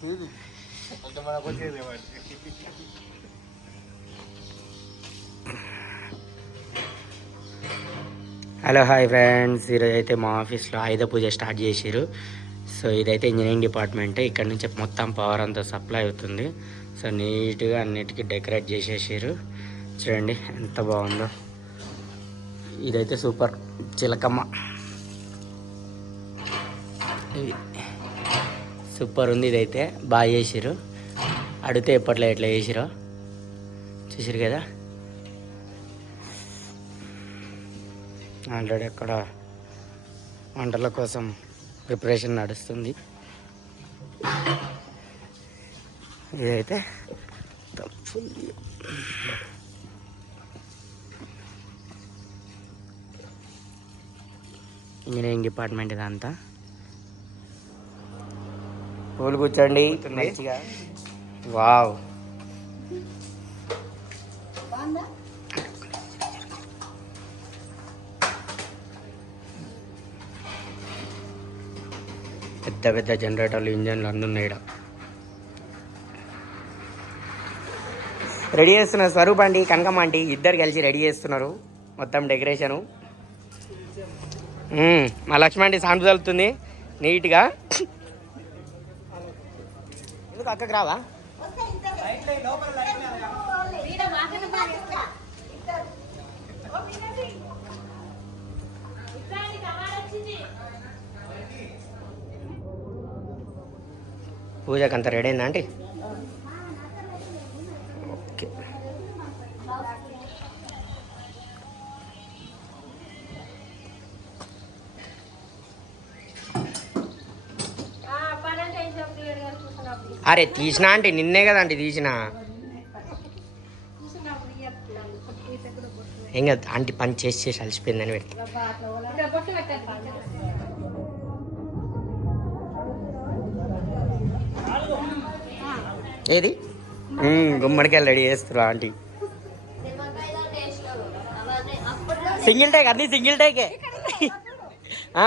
Hello hi friends ఈరోజు అయితే మా ఆఫీస్లో ఆయుధ పూజ స్టార్ట్ చేసారు సో ఇదైతే ఇంజనీరింగ్ డిపార్ట్మెంట్. ఇక్కడ నుంచి మొత్తం పవర్ అంతా సప్లై అవుతుంది. సో నీట్గా అన్నిటికీ డెకరేట్ చేసేసారు చూడండి ఎంత బాగుందో. ఇదైతే సూపర్ చిలకమ్మ. ఇది సూపర్ ఉంది ఇదైతే. బాగా చేసిరు అడిగితే ఎప్పట్లో ఎట్లా చేసిరో చూసిరు కదా. ఆల్రెడీ అక్కడ వంటల కోసం ప్రిపరేషన్ నడుస్తుంది. ఇదైతే తప్పు ఇంజనీరింగ్ డిపార్ట్మెంట్ ఇదంతా. పూలు కూర్చోండి మంచిగా. వావ్. పెద్ద పెద్ద జనరేటర్లు ఇంజన్లు అన్నీ ఉన్నాయి రెడీ చేస్తున్నారు స్వరూప్ అండి కనకమ్మ ఆంటీ ఇద్దరు కలిసి రెడీ చేస్తున్నారు. మొత్తం డెకరేషను. మా లక్ష్మణ్ ఆంటీ సాంపు చల్లుతుంది నీట్గా. ఎందుకు అక్కకి రావా? పూజకంత రెడీ అయిందా ఆంటీ? అరే తీసినా ఆంటీ నిన్నే కదా ఆంటీ తీసిన. ఏం కదా ఆంటీ పని చేసి చేసి అలసిపోయిందని ఏది? గుమ్మడికాయలు రెడీ చేస్తున్నా ఆంటీ. సింగిల్ టేక్ అన్ని సింగిల్ టేకే. ఆ,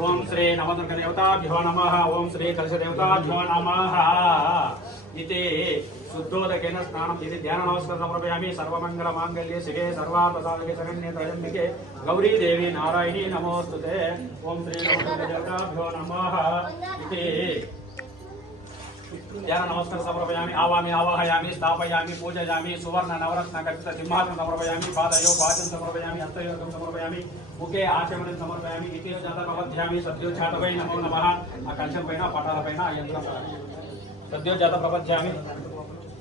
ఓం శ్రీ నవదుర్గ దేవతాభ్యో నమ ఓం శ్రీ కలశ దేవతాభ్యో నమ ఇది శుద్ధోదకేన స్నానం ఇది ధ్యాన నమస్కారం సమర్పయామి సర్వమంగళ మాంగళ్యే శివే సర్వార్థసాధకే శరణ్య త్రయంబికే గౌరీ దేవి నారాయణి నమోస్తుతే ఓం శ్రీ నవదుర్గ దేవతాభ్యో నమ ఇది ध्यान नमस्कार समर्पयामि आवामी, आवाहयामि, स्थापयामि, पूजयामी, सुवर्ण नवरत्नकल्पितसिंहासनं समर्पयामि, पादयो पादं समर्पयामि हस्तयोगं समर्पयामि, मुखे आचमनं समर्पयामि इतियोजातप्रबध्यामि सद्योच्छाटवै नमो नमः कञ्चन पैन पटालपैन यन्त्रं सद्योजातप्रबध्यामि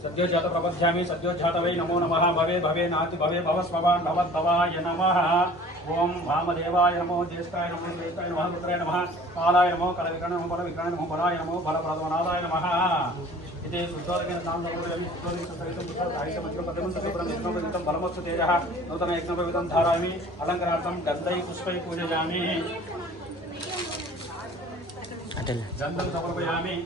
సద్యోజాత ప్రబధ్యామి సద్యోజాత సద్యోజాతవై నమో నమ భవే భవే నాతి భవే భవస్వభాన్ భవద్భవాయ నమ ఓం వామదేవాయ నమో జ్యేష్ఠాయ నమో జ్యేష్ఠాయ నమ రుద్రాయ నమ కాలాయ నమో కల వికరణ నమో బల వికరణ నమో బలాయ నమో బల ప్రథమనాదాయ నమ ఇది శుభ్రం యజ్ఞోపవితం బలమస్తు తేజ నూతన యజ్ఞోపవితం ధారామి అలంకరార్థం గంధై పుష్పై పూజయామి గంధం సమర్పయామి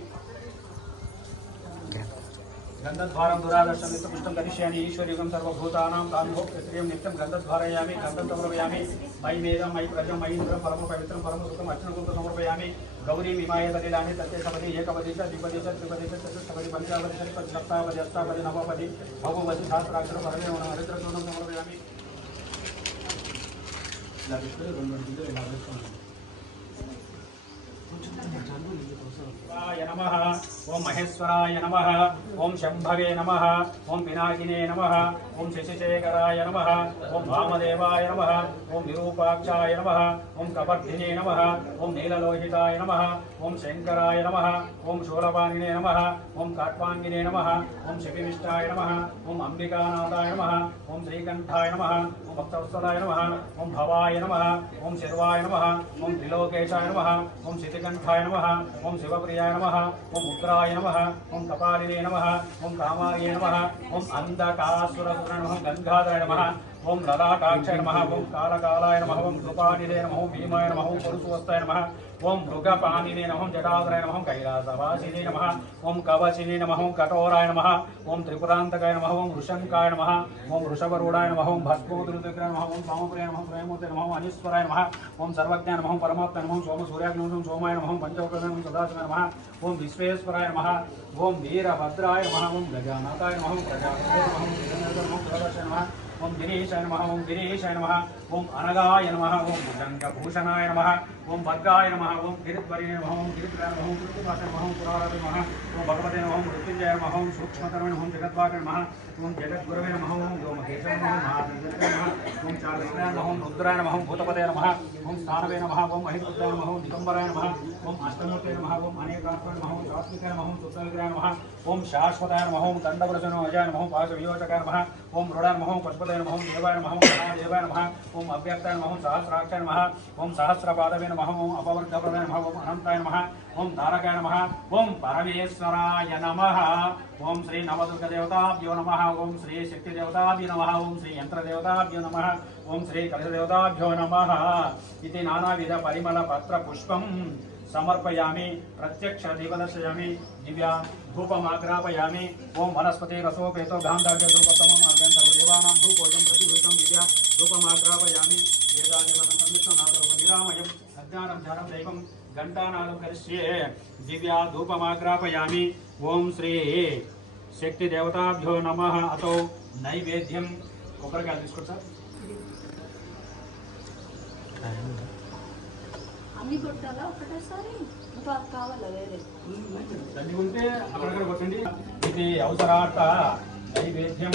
గంధద్వారం దురాదర్శం నిత్యం పుష్టం కరిష్యామి ఈశ్వర్యుగం సర్వభూతానాం తానుభోక్త శ్రియం నిత్యం గంధద్వారయామి గంధం సమర్పయామి మై మేధం మై ప్రజం మై ఇంద్రం పరమ పవిత్రం పరమ సుఖం అర్చనకుంత సమర్పయామి గౌరీ మిమాయ విమాయ తదిలాని సత్యసపది ఏకపది ద్విపది త్రిపది చతుష్టపది పంచాపది షట్పది సప్తాపది అష్టాపది నవపది భగవతి సహస్రాక్షర పరమే ఉన్న హరిద్రచూర్ణం సమర్పయామి నమః ఓం మహేశ్వరాయ నమ ఓం శంభవే నమ ఓం పినాకినే నమ ఓం శశిశేఖరాయ నమ ఓం వామదేవాయ నమ ఓం విరూపాక్షాయ నమ ఓం కపర్ధినే నమ ఓం నీలలోహితాయ నమ ఓం శంకరాయ నమ ఓం శూలపాణినే నమ ఓం కాట్వాంగినే నమ ఓం శిపిమిష్టాయ నమ ఓం అంబికానాథాయ నమ ఓం శ్రీకంఠాయ నమ ఓం భక్తవత్సలాయ నమ ఓం భవాయ నమ ఓం శర్వాయ నమ ఓం త్రిలోకేశాయ నమ ఓం नीलकंठाय नम, ओं शिवप्रियाय नम, ओं उत्तराय नम, ओं कपालिने नम, ओं कामाय नम, ओं अंधकासुरसुर नम गंगाधर नम। ఓం లలాటాక్షాయ నమ ఓం కాలకాలాయ నమ ఓం కృపానిదే నమ ఓం భీమాయ నమ ఓం పరుసువస్తాయ నమ ఓం మృగపాణినే నమ ఓం జటాధరాయ నమ కైలాసవాసినే నమ ఓం కవచినే నమ ఓం కఠోరాయ నమ ఓం త్రిపురాంతకాయ నమ ఓం వృషంకాయ నమ ఓం వృషభరుడాయ నమ ఓం భస్మోదృతగ్రాయ నమ ఓం సామప్రియ నమ ప్రేమూర్తి నమ ఓం అనీశ్వరాయ నమ ఓం సర్వజ్ఞాన నమ ఓం పరమాత్మ నమ ఓం సోమ సూర్యాగ్నం సోమాయ నమ ఓం పంచవక్ర నమ సదాశివ నమ ఓం విశ్వేశ్వరాయ నమ ఓం వీరభద్రాయ నమ ఓం గజానాథాయ నమ ఓం ప్రజాపతే నమ ఓం నమ ఓం ప్రదర్శయ నమ ఓం దినేశాయ నమ. ओम अनगाय नम ओम भुजंग भूषणाय नम ओम भद्राय नम ओम गिरिध्वर्य नम ओम गिरिध्राय नम ओम कृतुवास नम ओम पुरारभ नम ओम भगवते नम ओम मृत्युंजय नम ओं सूक्ष्मतरण ओम जगद्वाक नम ओम जगद्गुरव नम ओं व्योमकेशव नम ओं महाचंद्रवे नम ओं चारुद्राय नम ओम रुद्राय नम ओम भूतपते नम ओम स्थानवे नम ओम महिपुत्राय नम ओम दिगंबराय नम ओम अष्टमूर्त नम ओम अनेकात्मन नम ओम सात्विकाय नम ओम सुतलग्राय नम ओम शाश्वताय नम ओम दंडप्रसनो अजाय नम ओम पाशवियोचकाय नम ओम मृडाय नम ओम पशुपते नम ओम देवाय नम ओम देवाय नम ఓం మహాదేవాయ నమ అవ్యక్తాయ నమ ఓం సహస్రాక్షాయ నమ ఓం సహస్రపాదవే నమ ఓం అపవర్గప్రదాయ నమ ఓం అనంతాయ నమ ఓం తారకాయ నమ ఓం పరమేశ్వరాయ నమ ఓం శ్రీ నవదుర్గ దేవతాభ్యో నమ ఓం శ్రీ శక్తి దేవతాభ్యో నమ ఓం శ్రీ యంత్ర దేవతాభ్యో నమ ఓం శ్రీ కలశ దేవతాభ్యో నమ ఇది నానావిధ పరిమళ పత్ర పుష్పం సమర్పయామి ప్రత్యక్ష దీపదర్శయామి దివ్య ధూపమాగ్రాపయామి ఓం వనస్పతి రసోపేతో గాంధార్య ధూపతమం అభ్యంతర దేవానాం ధూపోజం ప్రతి ప్రతిభూతం దివ్య ధూపమాగ్రాపయామి వేదాది వదం సంవిష్ణునాథరూప నిరామయం. అజ్ఞానం ధ్యానం దైవం ఘంటానాదం కరిష్యే. దివ్య ధూపమాగ్రాపయామి ఓం శ్రీ శక్తి దేవతాభ్యో నమ. అతో నైవేద్యం. కొబ్బరికాయ తీసుకోండి సార్. అన్ని కొట్టాలా ఒకటేసారి ఇంకా కావాలా వేరే? ఉంటే అక్కడక్కడ కొట్టండి ఇది అవసరార్థ నైవేద్యం.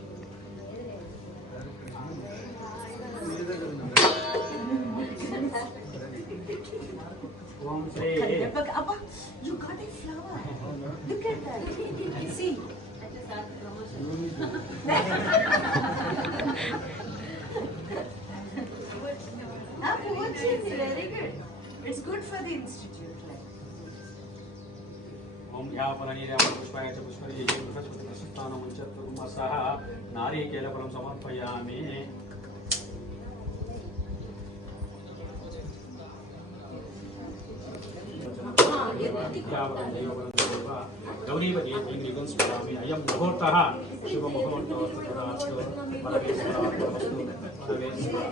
good it's good for the institute ఓం యాపనీరామ పుష్పాయ చ పుష్పరి బృహస్పతి ప్రస్థానం ఉంచత్తుమ సహ నారీకేలఫలం సమర్పయామి విద్యాబలం దైవబలం దేవ గౌరీవతి దీనికం స్మరామి అయం ముహూర్తః శుభ ముహూర్తవస్తు తదాస్తు పరమేశ్వరాత్మస్తు పరమేశ్వర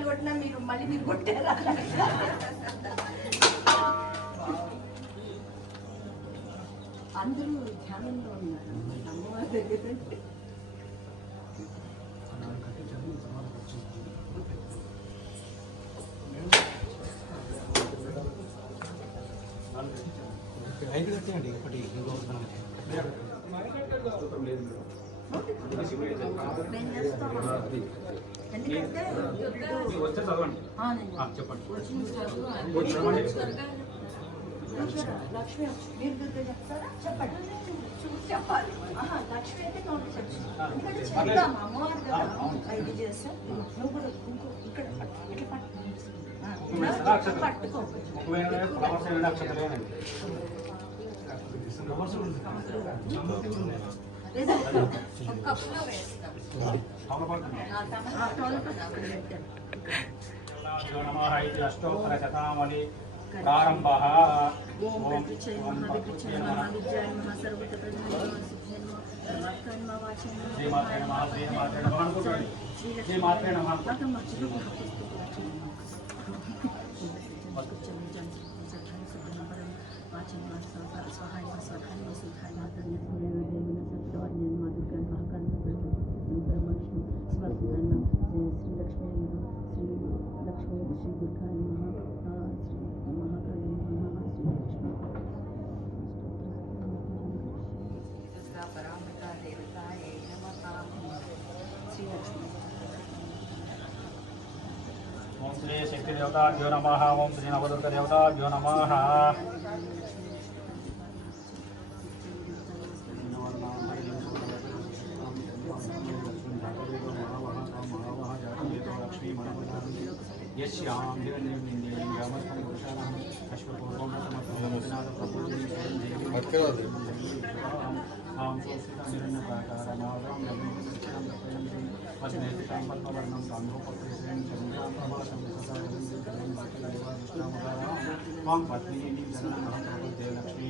కొబ్బరికాయలు కొట్టినా మీరు మళ్ళీ మీరు కొట్టారా? అందరూ ధ్యానంలో ఉన్నారు. అమ్మవారి దగ్గర. నేను చేస్తాను ఎందుకంటే మీరు వస్తే చదవండి ఆ, నేను ఆ, చెప్పండి లక్ష్మి మీరు దుర్గా చెప్తారా చెప్పండి చెప్పాలి ఆహా, లక్ష్మి అయితే నోటి చెప్పు ఎందుకంటే చెప్తాం అమ్మవారు కదా ఆ, ఇది చేస్తా నువ్వు కూడా ఇంకో ఇక్కడ పట్టు, ఇట్లా పట్టు ఆ, ఇలా పట్టుకో ఒకవేళ ఫ్లవర్స్ ఏమైనా అక్షతలేనండి అదే చెప్తాను. ఒక కప్పులో వేస్తాం తమలపాకు ఆ తమ- ఆ తోలతో పెట్టాను. దేవతాభ్యో నమః ఇది అష్టోత్తరశతామణి ప్రారంభः ఓం ప్రతిచయ మహావిద్యుచ్చయ మహావిద్యాయ నమః సర్వతప్రధాయ నమః సిద్ధ్యై నమః సర్వాత్మనే నమః వాచయ गौरजन माधुर्गन महाकर्ण ब्रह्मविष्णु शिवासुदन श्री लक्ष्मी श्री लक्ष्मी श्री दुर्गा नमः श्री महाकाली नमः श्री लक्ष्मी परामृता देवताय नमः श्री लक्ष्मी ओम श्री शक्ति देवता नमः ओम श्री नवदुर्ग देवता नमः ప్రభాసం సదాయం దివ్యం వాక్యలైవాదిష్టామదారాం మాం పద్మినీం జననం ప్రపద్దే లక్ష్మీ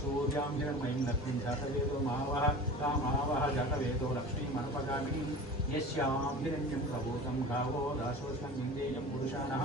మాతరం ప్రియం లక్ష్మీం జాతవేదో మహావహ ఆర్ద్రాం జఠరిణిష్టిం సువర్ణాం తా ప్రభూతం గావో దాశోష్ణం ఇందేయం పురుషాణः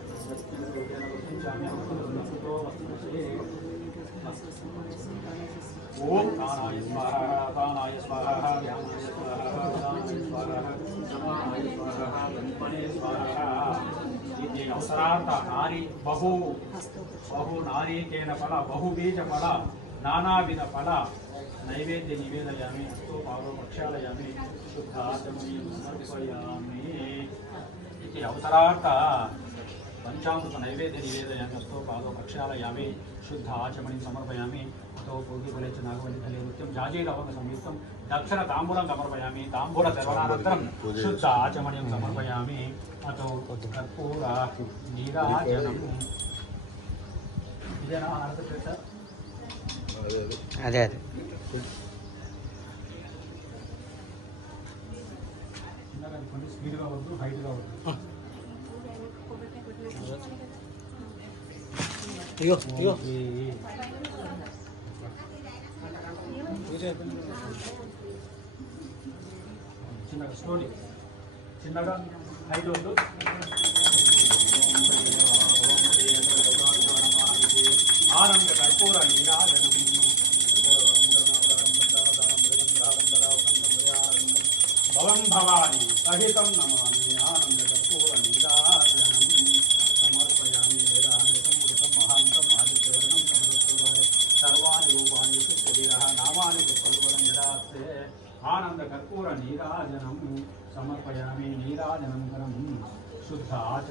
ओम तानाय स्वाहा तानाय स्वाहा व्यामाय स्वाहा उदानाय स्वाहा समानाय स्वाहा गणपणे स्वाहा इति अवसरार्थ नारी बहु बहु नारीकेन फल बहु बीज फल नानाविध फल नैवेद्य निवेदयामि तो पावो प्रक्षालयामि शुद्धाचमनीयं समर्पयामि इति अवसरार्थ పంచామృత నైవేద్య నివేదయామి అస్తో పాదో ప్రక్షాళయామి శుద్ధ ఆచమణిం సమర్పయామి అతో పూర్తిఫలేచ నాగవల్లిఫలే నృత్యం జాజీరవక సంయుక్తం దక్షిణ తాంబూలం సమర్పయామి తాంబూల తెరవనానంతరం శుద్ధ ఆచమణ్యం సమర్పయామి అతో కర్పూర నీరాజనం. ఇదేనా సార్? అదే 이거 어, 이거 지나가 스토리. 지나가 아이돌도 శుద్ధ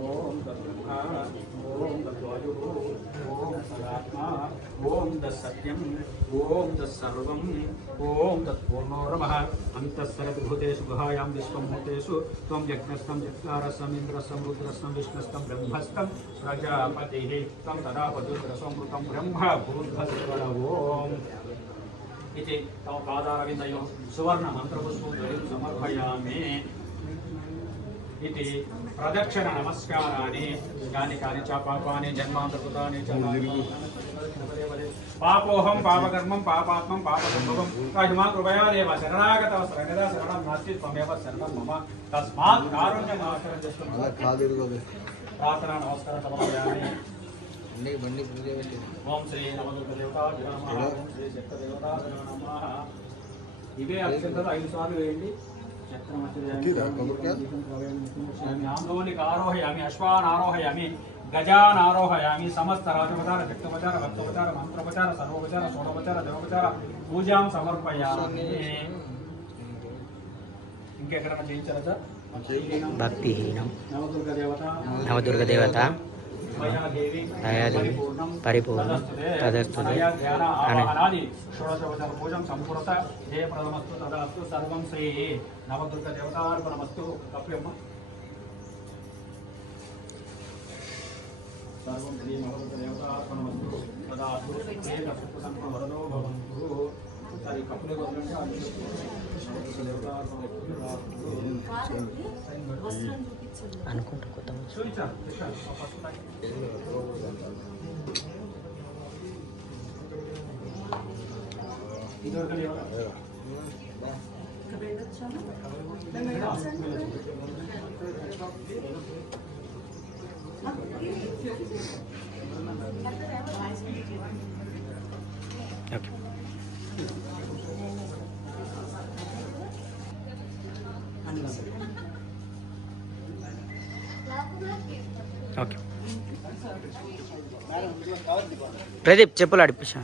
ओम तत्था ओम तत्वायु ओम सदात्मा ओम ओम तत्सर्वम ओम गुहायां विश्वमूर्तेषु त्वं यज्ञस्थं चित्कारस्थम् इन्द्रस्थं रुद्रस्थं विष्णुस्थं, ब्रह्मस्थं, प्रजापतिः ब्रह्म भूर्धस्वण तम इति सुवर्ण पादारविन्दयोः सुवर्णमन्त्रपुष्पं ప్రదక్షిణ నమస్కారాన్ని కానీ కాని చాపాపాని జన్మాంతృతాన్ని పాపోహం పాపకర్మం పాపాత్మం పాపకర్మం రాజమా మా కృపయాదేవ శరణాగత శరణదా శరణం నాస్తి త్వమేవ శరణం మమ. తస్మాత్ కారుణ్యం నమస్కారం చేస్తున్నాం ప్రార్థన నమస్కారం ఇవే అత్యంత ఐదు సార్లు వేయండి. ఆరోహయామి అశ్వాన్ ఆరోహయామి గజాన్ ఆరోహయామి సమస్త రాజోపచార శక్తోపచార భక్తోపచార మంత్రోపచార సర్వోపచార షోడోపచార దేవోపచార పూజాం సమర్పయామి. ఇంకెక్కడైనా చేయించారా సార్? భక్తిహీనం. నవదుర్గ దేవత. నవదుర్గ దేవత. దయాదేవి దయాదేవి పరిపూర్ణం తదస్తుతే అని అనాది షోడశోపచార పూజం సంపూర్ణత జయప్రదమస్తు తదాస్తు సర్వం శ్రీ నవదుర్గ దేవతార్పణమస్తు కప్యమ్మ సర్వం శ్రీ నవదుర్గ దేవతార్పణమస్తు తదాస్తు ఏక సుఖ సంపద వరదో భవంతు సరే కప్పులే వదలండి ఆ నవదుర్గ అనుకుంటా కొత్త చూపించాను ప్రదీప్ చెప్పులు అడిపించా